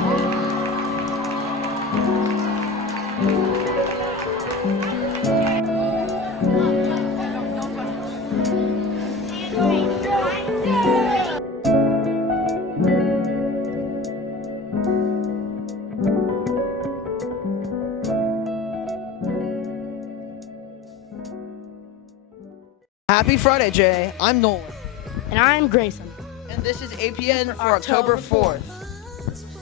Happy Friday, Jay. I'm Nolan. And I'm Grayson. And this is APN for October 4th.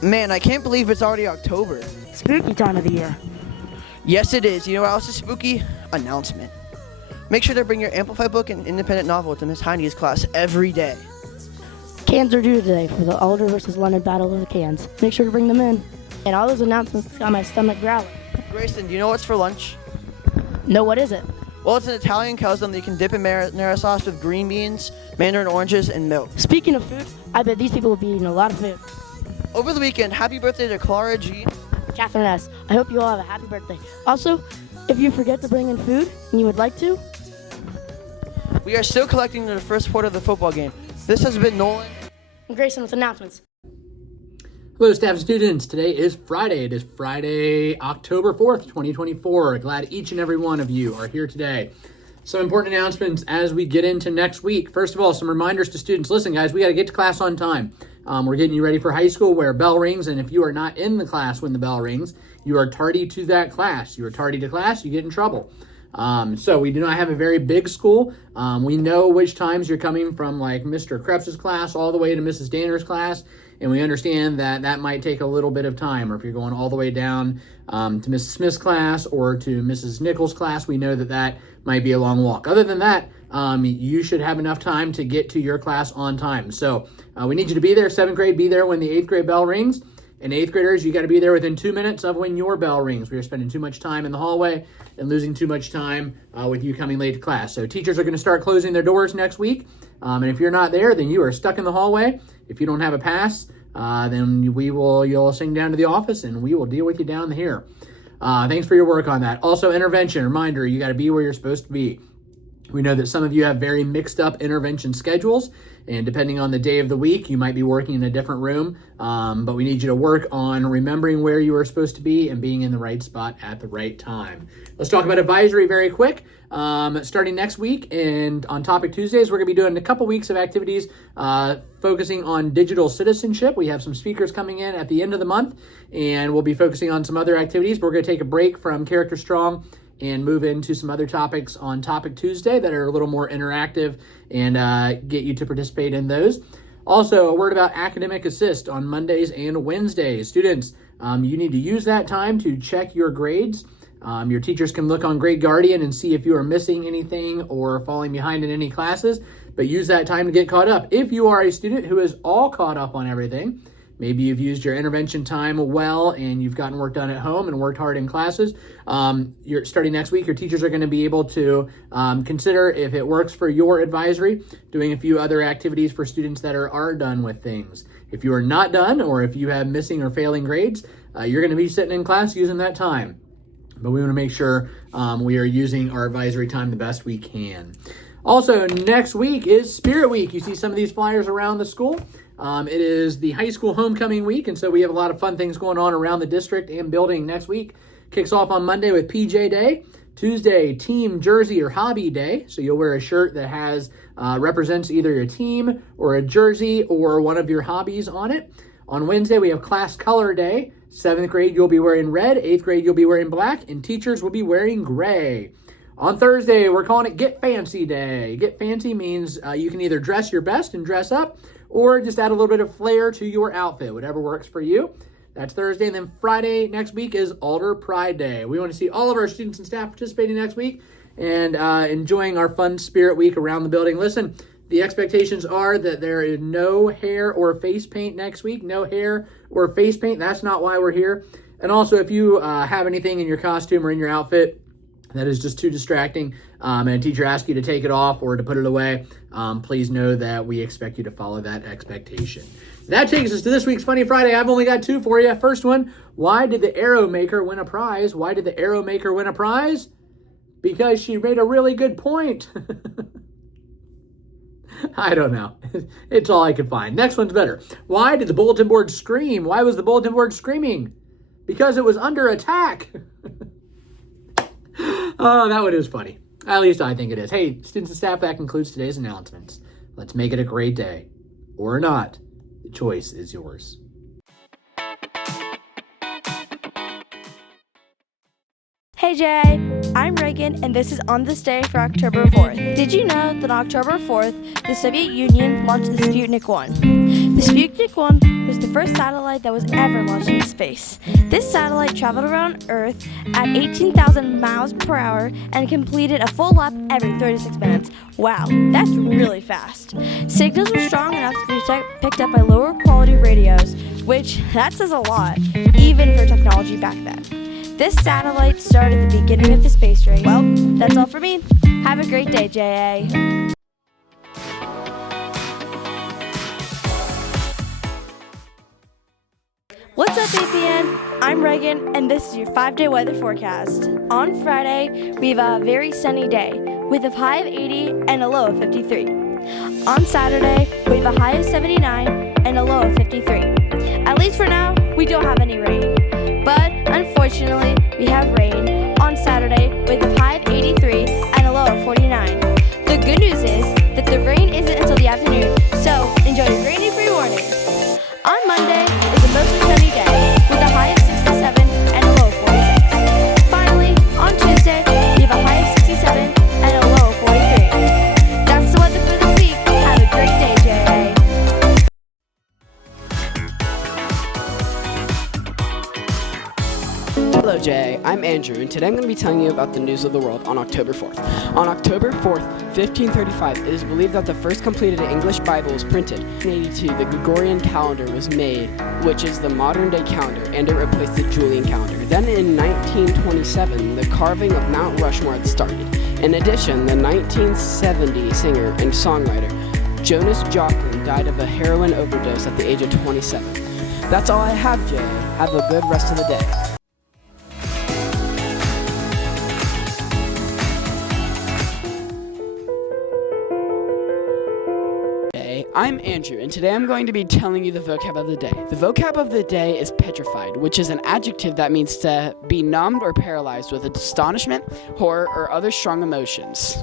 Man, I can't believe it's already October. Spooky time of the year. Yes, it is. You know what else is spooky? Announcement. Make sure to bring your Amplify book and independent novel to Miss Heine's class every day. Cans are due today for the Alder versus London Battle of the Cans. Make sure to bring them in. And all those announcements got my stomach growling. Grayson, do you know what's for lunch? No, what is it? Well, it's an Italian calzone that you can dip in marinara sauce with green beans, mandarin oranges, and milk. Speaking of food, I bet these people will be eating a lot of food. Over the weekend, happy birthday to Clara G. Catherine S., I hope you all have a happy birthday. Also, if you forget to bring in food and you would like to, we are still collecting the first part of the football game. This has been Nolan and Grayson with announcements. Hello, staff and students. Today is Friday. It is Friday, October 4th, 2024. Glad each and every one of you are here today. Some important announcements as we get into next week. First of all, some reminders to students. Listen, guys, we got to get to class on time. We're getting you ready for high school where bell rings, and if you are not in the class when the bell rings, you are tardy to that class. You are tardy to class, you get in trouble. So we do not have a very big school. We know which times you're coming from, like Mr. Krebs's class all the way to Mrs. Danner's class, and we understand that that might take a little bit of time. Or if you're going all the way down to Mrs. Smith's class or to Mrs. Nichols' class, we know that that might be a long walk. Other than that, you should have enough time to get to your class on time. So we need you to be there. 7th grade, be there when the 8th grade bell rings. And 8th graders, you got to be there within 2 minutes of when your bell rings. We are spending too much time in the hallway and losing too much time with you coming late to class. So teachers are going to start closing their doors next week. And if you're not there, then you are stuck in the hallway. If you don't have a pass, then you'll sing down to the office and we will deal with you down here. Thanks for your work on that. Also, intervention, reminder, you got to be where you're supposed to be. We know that some of you have very mixed up intervention schedules, and depending on the day of the week, you might be working in a different room, but we need you to work on remembering where you are supposed to be and being in the right spot at the right time. Let's talk about advisory very quick. Starting next week and on Topic Tuesdays, we're going to be doing a couple weeks of activities focusing on digital citizenship. We have some speakers coming in at the end of the month, and we'll be focusing on some other activities. But we're going to take a break from Character Strong and move into some other topics on Topic Tuesday that are a little more interactive and get you to participate in those. Also, a word about Academic Assist on Mondays and Wednesdays. Students, you need to use that time to check your grades. Your teachers can look on Grade Guardian and see if you are missing anything or falling behind in any classes, but use that time to get caught up. If you are a student who is all caught up on everything, maybe you've used your intervention time well and you've gotten work done at home and worked hard in classes. You're starting next week, your teachers are going to be able to consider if it works for your advisory, doing a few other activities for students that are done with things. If you are not done or if you have missing or failing grades, you're going to be sitting in class using that time. But we want to make sure we are using our advisory time the best we can. Also, next week is Spirit Week. You see some of these flyers around the school. It is the high school homecoming week, and so we have a lot of fun things going on around the district and building next week. Kicks off on Monday with PJ Day. Tuesday, Team Jersey or Hobby Day. So you'll wear a shirt that has represents either your team or a jersey or one of your hobbies on it. On Wednesday, we have Class Color Day. 7th grade, you'll be wearing red. 8th grade, you'll be wearing black. And teachers will be wearing gray. On Thursday, we're calling it Get Fancy Day. Get Fancy means you can either dress your best and dress up or just add a little bit of flair to your outfit, whatever works for you. That's Thursday. And then Friday next week is Alder Pride Day. We want to see all of our students and staff participating next week and enjoying our fun Spirit Week around the building. Listen, the expectations are that there is no hair or face paint next week. No hair or face paint. That's not why we're here. And also, if you have anything in your costume or in your outfit that is just too distracting and a teacher asks you to take it off or to put it away, please know that we expect you to follow that expectation. That takes us to this week's Funny Friday. I've only got two for you. First one, why did the arrow maker win a prize? Why did the arrow maker win a prize? Because she made a really good point. I don't know. It's all I could find. Next one's better. Why did the bulletin board scream? Why was the bulletin board screaming? Because it was under attack. Oh, that one is funny. At least I think it is. Hey, students and staff, that concludes today's announcements. Let's make it a great day. Or not. The choice is yours. Hey Jay, I'm Reagan, and this is On This Day for October 4th. Did you know that on October 4th, the Soviet Union launched the Sputnik 1? The Sputnik 1 was the first satellite that was ever launched into space. This satellite traveled around Earth at 18,000 miles per hour and completed a full lap every 36 minutes. Wow, that's really fast. Signals were strong enough to be picked up by lower quality radios, which that says a lot, even for technology back then. This satellite started the beginning of the space race. Well, that's all for me. Have a great day, J.A. What's up, APN? I'm Reagan, and this is your 5-day weather forecast. On Friday, we have a very sunny day with a high of 80 and a low of 53. On Saturday, we have a high of 79 and a low of 53. At least for now, we don't have any rain. But unfortunately, we have rain on Saturday with a high of 83 and a low of 49. The good news is that the rain isn't until the afternoon, so enjoy your rainy-free warning. On Monday is a mostly sunny day with a high of 67 and a low of 46. Finally, on Tuesday, we have a high of 67 and a low of 43. That's the weather for this week. Have a great day, J.A. Hello Jay, I'm Andrew, and today I'm going to be telling you about the news of the world on October 4th. On October 4th, 1535, it is believed that the first completed English Bible was printed. In 1882, the Gregorian calendar was made, which is the modern-day calendar, and it replaced the Julian calendar. Then in 1927, the carving of Mount Rushmore had started. In addition, the 1970 singer and songwriter Jonas Joplin died of a heroin overdose at the age of 27. That's all I have, Jay. Have a good rest of the day. I'm Andrew, and today I'm going to be telling you the vocab of the day. The vocab of the day is petrified, which is an adjective that means to be numbed or paralyzed with astonishment, horror, or other strong emotions.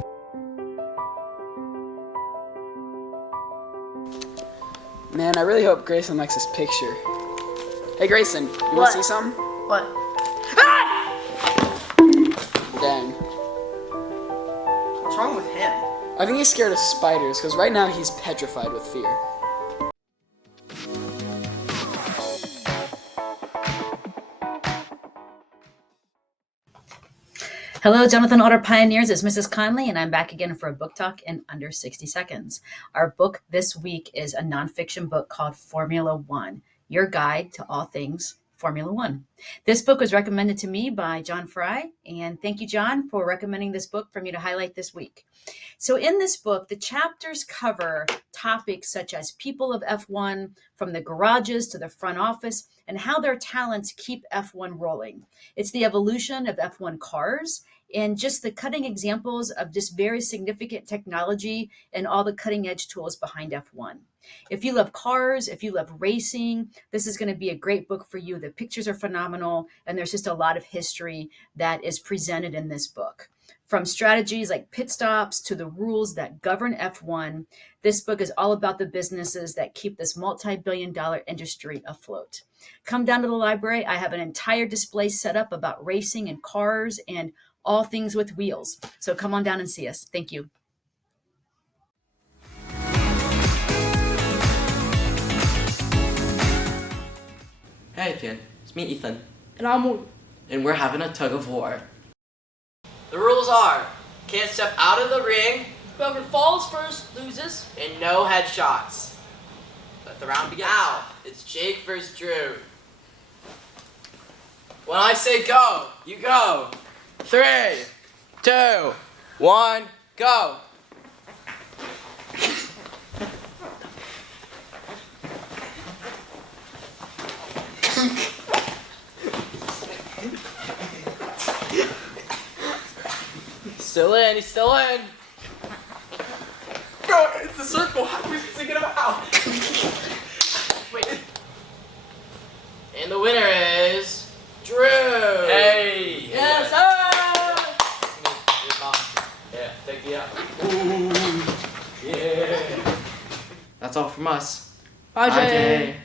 Man, I really hope Grayson likes this picture. Hey Grayson, you want to see something? What? Dang. What's wrong with him? I think he's scared of spiders, because right now he's petrified with fear. Hello, Jonathan Alder Pioneers. It's Mrs. Conley, and I'm back again for a book talk in under 60 seconds. Our book this week is a nonfiction book called Formula One, Your Guide to All Things Formula One. This book was recommended to me by John Fry, and thank you, John, for recommending this book for me to highlight this week. So in this book, the chapters cover topics such as people of F1, from the garages to the front office, and how their talents keep F1 rolling. It's the evolution of F1 cars and just the cutting examples of just very significant technology and all the cutting edge tools behind F1. If you love cars, if you love racing, this is going to be a great book for you. The pictures are phenomenal, and there's just a lot of history that is presented in this book. From strategies like pit stops to the rules that govern F1, this book is all about the businesses that keep this multi-billion-dollar industry afloat. Come down to the library. I have an entire display set up about racing and cars and all things with wheels. So come on down and see us. Thank you. Hey kid, it's me Ethan, And I'm Morgan. and we're having a tug of war. The rules are, can't step out of the ring, Whoever falls first loses. and no headshots. Let the round begin. Now, it's Jake versus Drew. When I say go, you go. 3, 2, 1, go. Still in, he's still in. Bro, it's the circle. How are we supposed to get out? Wait. And the winner is Drew. Hey. Yes, sir. Yeah, take me out. Yeah. That's all from us. Bye, Bye, Jay. Jay.